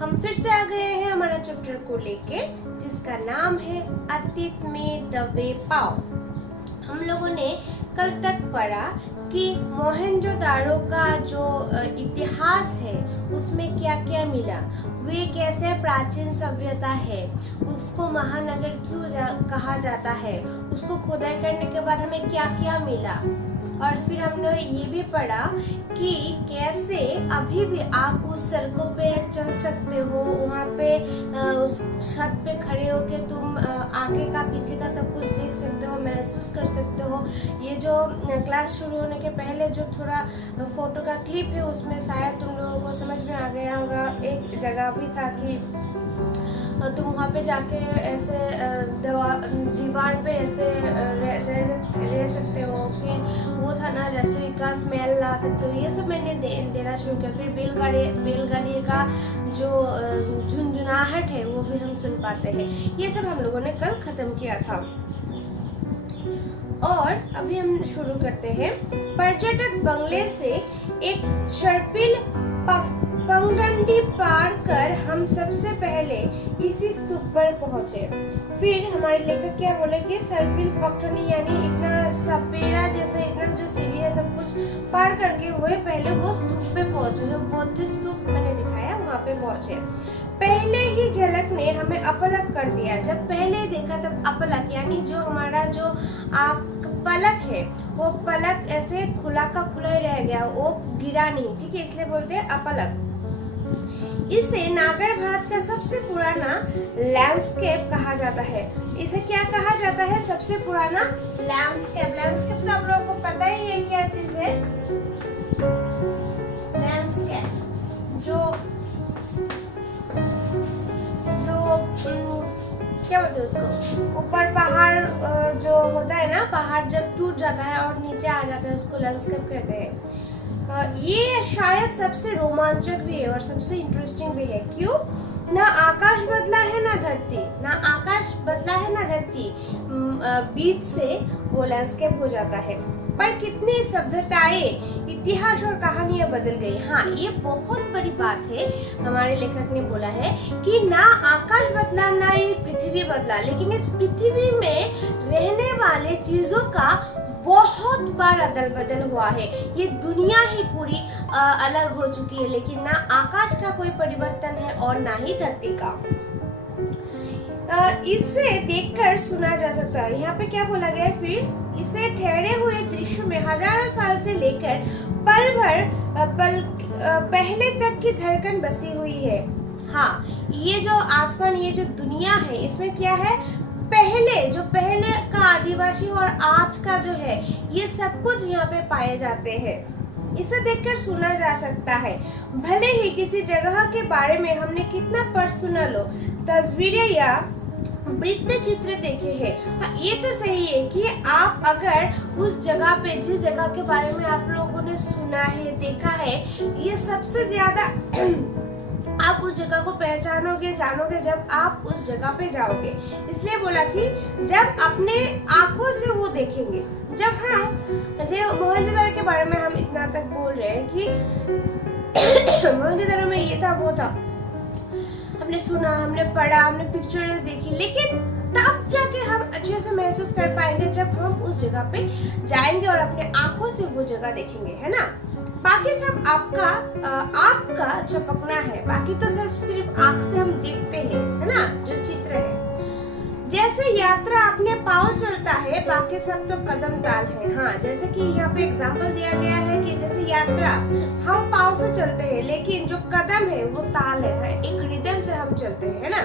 हम फिर से आ गए हैं हमारा चैप्टर को लेके, जिसका नाम है अतीत में दबे पाँव। हम लोगों ने कल तक पढ़ा कि मोहनजोदाड़ो का जो इतिहास है उसमें क्या क्या मिला, वे कैसे प्राचीन सभ्यता है, उसको महानगर क्यों कहा जाता है, उसको खुदाई करने के बाद हमें क्या क्या मिला। और फिर हमने ये भी पढ़ा कि कैसे अभी भी आप उस सड़कों पे चल सकते हो, वहाँ पे उस छत पे खड़े होके तुम आगे का पीछे का सब कुछ देख सकते हो, महसूस कर सकते हो। ये जो क्लास शुरू होने के पहले जो थोड़ा फोटो का क्लिप है उसमें शायद तुम लोगों को समझ में आ गया होगा। एक जगह भी था कि तुम वहाँ पे जाके ऐसे दीवार पे ऐसे रह सकते हो। फिर वो था ना रसोई का स्मेल ला सकते हो। ये सब मैंने देना शुरू किया। फिर बैलगाड़ी का जो झुंझुनाहट है वो भी हम सुन पाते हैं। ये सब हम लोगों ने कल खत्म किया था। और अभी हम शुरू करते हैं। पर्यटक बंगले से एक सर्पिल पगडंडी पार कर हम सबसे पहले इसी स्तूप पर पहुंचे। फिर हमारे लेखक क्या बोले कि सर्पिल पगडंडी यानी इतना सपेरा जैसा इतना जो सीढ़ी है सब कुछ पार करके हुए पहले वो स्तूप पे पहुंचे, जो बौद्ध स्तूप मैंने दिखाया वहाँ पे पहुंचे। पहले ही झलक ने हमें अपलक कर दिया। जब पहले देखा तब अपलक यानी जो हमारा जो आँख पलक है वो पलक ऐसे खुला का खुला ही रह गया, वो गिरा नहीं, ठीक है, इसलिए बोलते हैं अपलक। इसे नागर भारत का सबसे पुराना लैंडस्केप कहा जाता है। इसे क्या कहा जाता है? सबसे पुराना लैंडस्केप। लैंडस्केप तो आप लोगों को पता ही है क्या चीज है। लैंडस्केप जो क्या बोलते हैं उसको, ऊपर पहाड़ जो होता है ना, पहाड़ जब टूट जाता है और नीचे आ जाता है उसको लैंडस्केप कहते हैं। ये शायद सबसे रोमांचक भी है और सबसे इंटरेस्टिंग भी है। क्यों? ना आकाश बदला है ना धरती, ना आकाश बदला है ना धरती, बीच से वो लैंडस्केप हो जाता है। पर कितनी सभ्यताएं, इतिहास और कहानियां बदल गई। हाँ, ये बहुत बड़ी बात है। हमारे लेखक ने बोला है कि ना आकाश बदला ना ये पृथ्वी बदला, लेकिन इस पृथ्वी में रहने वाले चीजों का बहुत बार अदल बदल हुआ है। ये दुनिया ही पूरी अलग हो चुकी है, लेकिन ना आकाश का कोई परिवर्तन है और ना ही धरती का। इसे देखकर सुना जा सकता है। यहाँ पे क्या बोला गया है? फिर इसे ठहरे हुए दृश्य में हजारों साल से लेकर पल पहले तक की धड़कन बसी हुई है। हाँ, ये जो आसमान, ये जो दुनिया है, इसमें क्या है? पहले का आदिवासी और आज का जो है ये सब कुछ यहाँ पे पाए जाते हैं। इसे देखकर सुना जा सकता है। भले ही किसी जगह के बारे में हमने कितना पढ़ सुना लो, तस्वीरें या वृत्त चित्र देखे हैं। हाँ, ये तो सही है कि आप अगर उस जगह पे, जिस जगह के बारे में आप लोगों ने सुना है, देखा है, ये सबसे ज्यादा आप उस जगह को पहचानोगे, जानोगे जब आप उस जगह पे जाओगे। इसलिए बोला कि जब अपने आंखों से वो देखेंगे। जब हम मोहनजोदाड़ो के बारे में हम इतना तक बोल रहे हैं कि मोहनजोदाड़ो में ये था वो था, हमने सुना, हमने पढ़ा, हमने पिक्चर देखी, लेकिन तब जाके हम अच्छे से महसूस कर पाएंगे जब हम उस जगह पे जाएंगे और अपने आंखों से वो जगह देखेंगे, है ना। बाकी सब आपका झपकना है, बाकी तो सिर्फ आंख से हम देखते हैं, है ना, जो चित्र है। जैसे यात्रा अपने पाँव चलता है, बाकी सब तो कदम ताल है। हाँ, जैसे कि यहाँ पे एग्जाम्पल दिया गया है कि जैसे यात्रा हम पाँव से चलते हैं, लेकिन जो कदम है वो ताल है, एक रिदम से हम चलते हैं, है ना।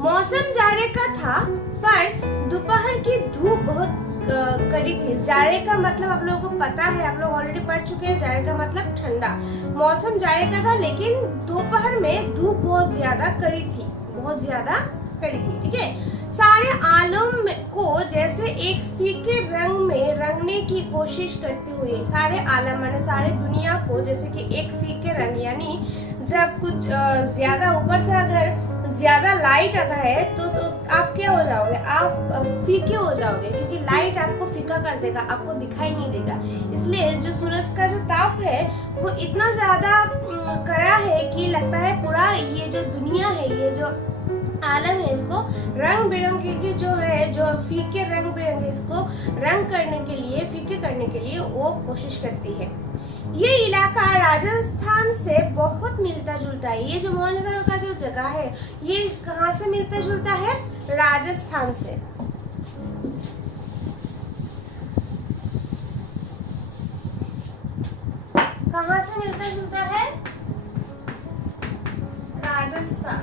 मौसम जाड़े का था, पर दोपहर की धूप बहुत कड़ी थी। जाड़े का मतलब आप लोगों को पता है, आप लोग ऑलरेडी पढ़ चुके हैं। जाड़े का मतलब ठंडा। मौसम जाड़े का था, लेकिन दोपहर में धूप बहुत ज्यादा कड़ी थी, ठीक है। सारे आलम को जैसे एक फीके रंग में रंगने की कोशिश करते हुए, सारे आलम माने सारे दुनिया को जैसे कि एक फीके रंग, यानी जब कुछ ज्यादा ऊपर से अगर ज्यादा लाइट आता है तो आप क्या हो जाओगे? आप फीके हो जाओगे, क्योंकि लाइट आपको फीका कर देगा, आपको दिखाई नहीं देगा। इसलिए जो सूरज का जो ताप है वो इतना ज्यादा कड़ा है कि लगता है पूरा ये जो दुनिया है, ये जो आलम है, इसको रंग बिरंगे के जो है, जो फीके रंग बिरंगे इसको रंग करने के लिए, फीके करने के लिए वो कोशिश करती है। ये इलाका राजस्थान से बहुत मिलता जुलता है। ये जो मोहनजोदड़ो का जो जगह है ये कहाँ से मिलता जुलता है? राजस्थान से। कहाँ से मिलता जुलता है? राजस्थान,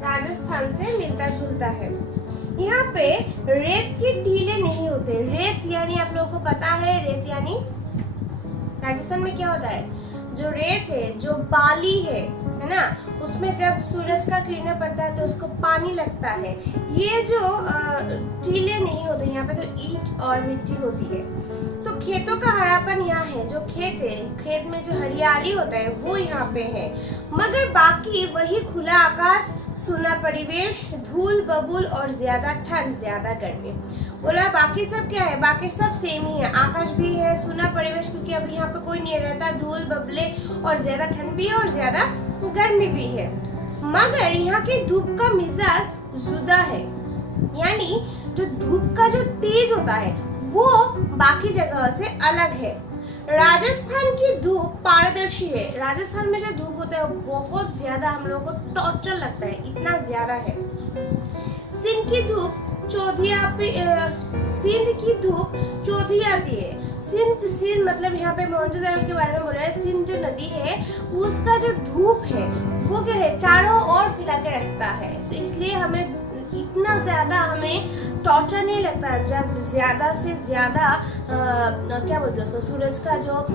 राजस्थान से मिलता जुलता है। यहाँ पे रेत के टीले नहीं होते। रेत यानी आप लोगों को पता है, रेत यानी राजस्थान में क्या होता है? जो रेत है, जो बाली है ना, उसमें जब सूरज का किरण पड़ता है तो उसको पानी लगता है। ये जो टीले नहीं होते यहाँ पे, तो ईंट और मिट्टी होती है। तो खेतों का हरापन यहाँ है। जो खेत है, खेत में जो हरियाली होता है वो यहाँ पे है, मगर बाकी वही खुला आकाश, सूना परिवेश, धूल बबूल और ज्यादा ठंड, ज्यादा गर्मी। बोला बाकी सब क्या है? बाकी सब सेम ही है। आकाश भी है, सूना परिवेश क्योंकि अब यहाँ पे कोई नहीं रहता, धूल बबले और ज्यादा ठंड भी है और ज्यादा गर्मी भी है। मगर यहाँ की धूप का मिजाज जुदा है, यानी जो धूप का जो तेज होता है वो बाकी जगह से अलग है। राजस्थान की धूप पारदर्शी है। राजस्थान में जो धूप होता है बहुत ज्यादा हम लोगों को टॉर्चर लगता है, इतना ज्यादा है। सिंध की धूप चौधी आती है। सिंध मतलब यहाँ पे मोहनजोदड़ो के बारे में बोल रहा है। सिंध जो नदी है उसका जो धूप है वो क्या है? चारों ओर फैला के रखता है। तो इसलिए हमें इतना ज्यादा हमें टॉर्चर नहीं लगता जब ज्यादा से ज्यादा क्या बोलते हैं उसको, सूरज का जो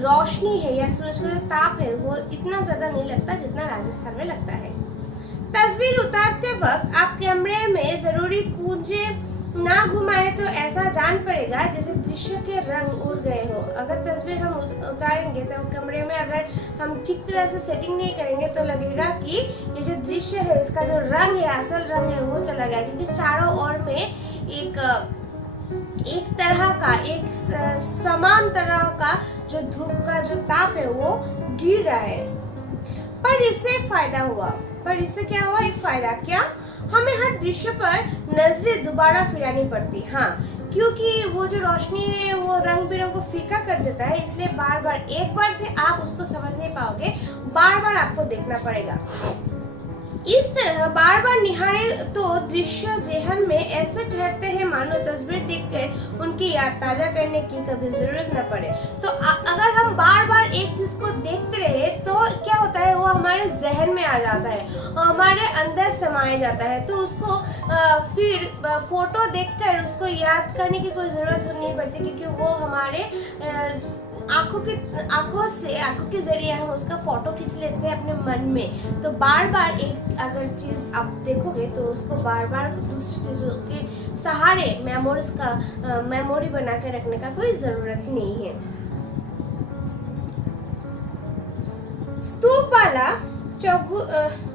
रोशनी है या सूरज का जो ताप है वो इतना ज्यादा नहीं लगता जितना राजस्थान में लगता है। तस्वीर उतारते वक्त आप कैमरे में जरूरी पूंजे ना घुमाए तो ऐसा जान पड़ेगा जैसे दृश्य के रंग उड़ गए हो। अगर तस्वीर हम उतारेंगे तो कमरे में अगर हम ठीक तरह से सेटिंग नहीं करेंगे तो लगेगा कि ये जो दृश्य है इसका जो रंग है, असल रंग है वो चला गया, क्योंकि चारों ओर में एक तरह का, एक समान तरह का जो धूप का जो ताप है वो गिर रहा है। पर इससे एक फायदा हुआ। पर इससे क्या हुआ? एक फायदा क्या? हमें हर दृश्य पर नजरें दोबारा फिरानी पड़ती। हाँ, क्योंकि वो जो रोशनी है वो रंग बिरंग को फीका कर देता है, इसलिए बार बार, एक बार से आप उसको समझ नहीं पाओगे, बार बार आपको देखना पड़ेगा। इस तरह बार बार निहारे तो दृश्य जेहन में ऐसे ठहरते हैं मानो तस्वीर देखकर उनकी याद ताजा करने की कभी जरूरत न पड़े। तो अगर हम बार बार एक चीज को देखते रहे तो क्या होता है, वो हमारे जहन में आ जाता है, हमारे अंदर समाया जाता है। तो उसको फिर फोटो देखकर उसको याद करने की कोई जरूरत नहीं पड़ती, क्योंकि वो हमारे आंखों के जरिए हम उसका फोटो खींच लेते हैं अपने मन में। तो बार बार एक अगर चीज आप देखोगे तो उसको बार बार दूसरी चीजों के सहारे मेमोरी बना के रखने का कोई जरूरत ही नहीं है। स्तूप वाला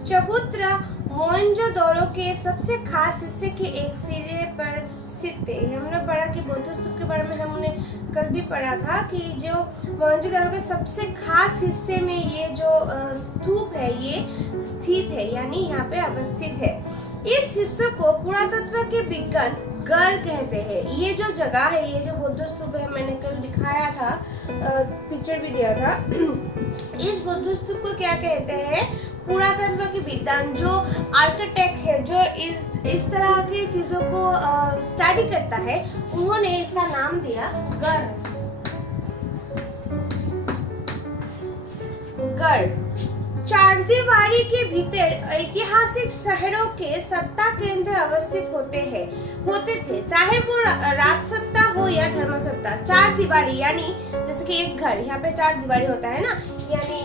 चबूतरा मोहनजोदड़ो के सबसे खास हिस्से के एक सिरे पर स्थित थे। हमने पढ़ा कि बौद्ध स्तूप के बारे में हमने कल भी पढ़ा था कि जो मोहनजोदड़ो के सबसे खास हिस्से में ये जो स्तूप है ये स्थित है, यानी यहाँ पे अवस्थित है। इस हिस्से को पुरातत्व के विज्ञान गढ़ कहते हैं। ये जो जगह है, ये जो बौद्ध स्तूप है, मैंने कल दिखाया था, पिक्चर भी दिया था। इस बौद्ध स्तूप को क्या कहते हैं? पुरातत्व के विज्ञान, जो आर्किटेक्ट है, जो इस तरह की चीजों को स्टडी करता है, उन्होंने इसका नाम दिया गढ़। चारदीवारी के भीतर ऐतिहासिक शहरों के सत्ता केंद्र अवस्थित होते थे, चाहे वो राजसत्ता हो या धर्मसत्ता। चार दीवारी यानी जैसे कि एक घर, यहाँ पे चार दीवारी होता है ना, यानी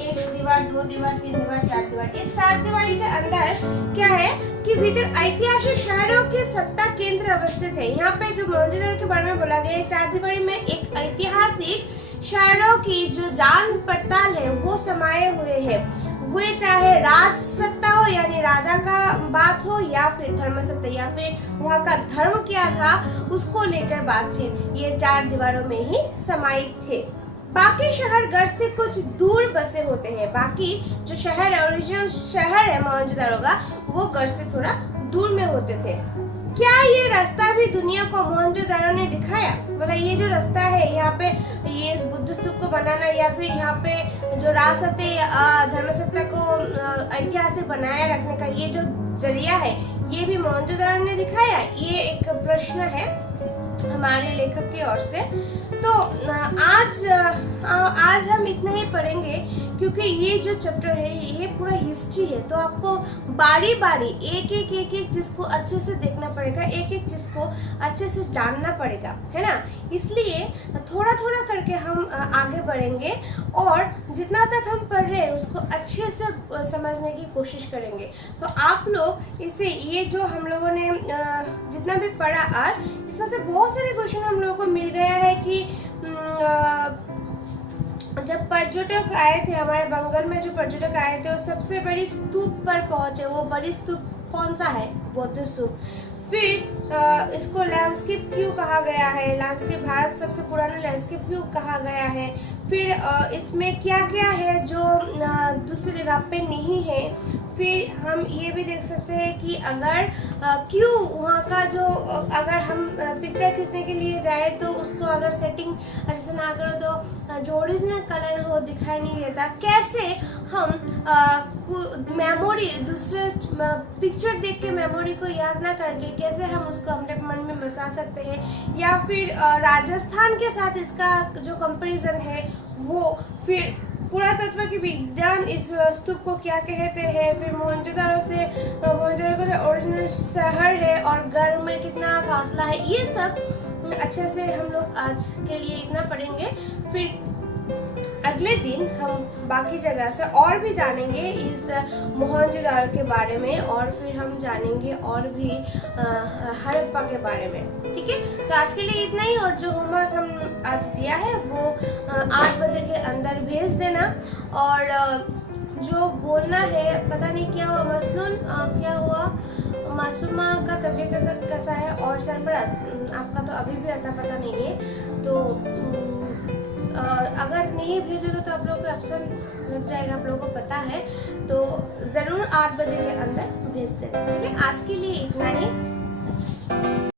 एक दीवार, दो दीवार, तीन दीवार, चार दीवार। इस चार दीवारी के अंदर क्या है कि भीतर ऐतिहासिक शहरों के सत्ता केंद्र अवस्थित है। यहाँ पे जो मोहनजोदड़ो के बारे में बोला गया है, चार दीवारी में एक ऐतिहासिक शहरों की जो जान पड़ताल है वो समाये हुए है। वे चाहे राज सत्ता हो यानी राजा का बात हो, या फिर धर्म सत्ता, या फिर वहाँ का धर्म क्या था उसको लेकर बातचीत, ये 4 दीवारों में ही समाहित थे। बाकी शहर घर से कुछ दूर बसे होते हैं। बाकी जो शहर है, ओरिजिनल शहर है मोहनजोदारो का, वो घर से थोड़ा दूर में होते थे। क्या ये रास्ता भी दुनिया को मोहनजोदारो ने दिखाया? बोला ये जो रास्ता है यहाँ पे ये इस बुद्ध स्तूप को बनाना, या फिर यहाँ पे जो राजसत्ता या धर्म सत्ता को ऐतिहासिक बनाए रखने का ये जो जरिया है, ये भी मोहनजोदारो ने दिखाया? ये एक प्रश्न है हमारे लेखक की ओर से। तो आज हम इतना ही पढ़ेंगे, क्योंकि ये जो चैप्टर है ये पूरा हिस्ट्री है, तो आपको बारी बारी एक एक चीज को अच्छे से देखना पड़ेगा, एक एक चीज को अच्छे से जानना पड़ेगा, है ना। इसलिए थोड़ा थोड़ा करके हम आगे बढ़ेंगे और जितना तक हम पढ़ रहे हैं उसको अच्छे से समझने की कोशिश करेंगे। तो आप लोग इसे, ये जो हम लोगों ने जितना भी पढ़ा आज, इसमें से बहुत सारे क्वेश्चन हम लोगों को मिल गया है कि जब पर्यटक आए थे हमारे बंगाल में, जो पर्यटक आए थे वो सबसे बड़ी स्तूप पर पहुंचे। वो बड़ी स्तूप कौन सा है? बौद्ध स्तूप। फिर इसको लैंडस्केप क्यों कहा गया है? लैंडस्केप, भारत सबसे पुराना लैंडस्केप क्यों कहा गया है? फिर इसमें क्या क्या है जो दूसरी जगह पे नहीं है? फिर हम ये भी देख सकते हैं कि अगर क्यों वहाँ का जो, अगर हम पिक्चर खींचने के लिए जाए तो उसको अगर सेटिंग अच्छे से ना करो तो जो ओरिजिनल कलर हो दिखाई नहीं देता। कैसे हम मेमोरी, दूसरे पिक्चर देख के मेमोरी को याद ना करके कैसे हम उसको अपने मन में बसा सकते हैं? या फिर राजस्थान के साथ इसका जो कंपैरिजन है वो, फिर पुरातत्व की विज्ञान इस स्तूप को क्या कहते हैं? फिर मोहनजोदारो का जो ओरिजिनल शहर है और घर में कितना फासला है, ये सब अच्छे से हम लोग आज के लिए इतना पढ़ेंगे। फिर अगले दिन हम बाकी जगह से और भी जानेंगे इस मोहनजोदारो के बारे में, और फिर हम जानेंगे और भी हड़प्पा के बारे में। ठीक है, तो आज के लिए इतना ही। और जो होमवर्क हम आज दिया है वो 8 बजे के अंदर भेज देना। और जो बोलना है, पता नहीं क्या हुआ मसनून, क्या हुआ, मासूमा का तबीयत कैसा है, और सरफराज आपका तो अभी भी अता पता नहीं है। तो अगर नहीं भेजोगे तो आप लोगों को ऑप्शन लग जाएगा, आप लोगों को पता है, तो ज़रूर 8 बजे के अंदर भेज देना। ठीक है, आज के लिए इतना ही।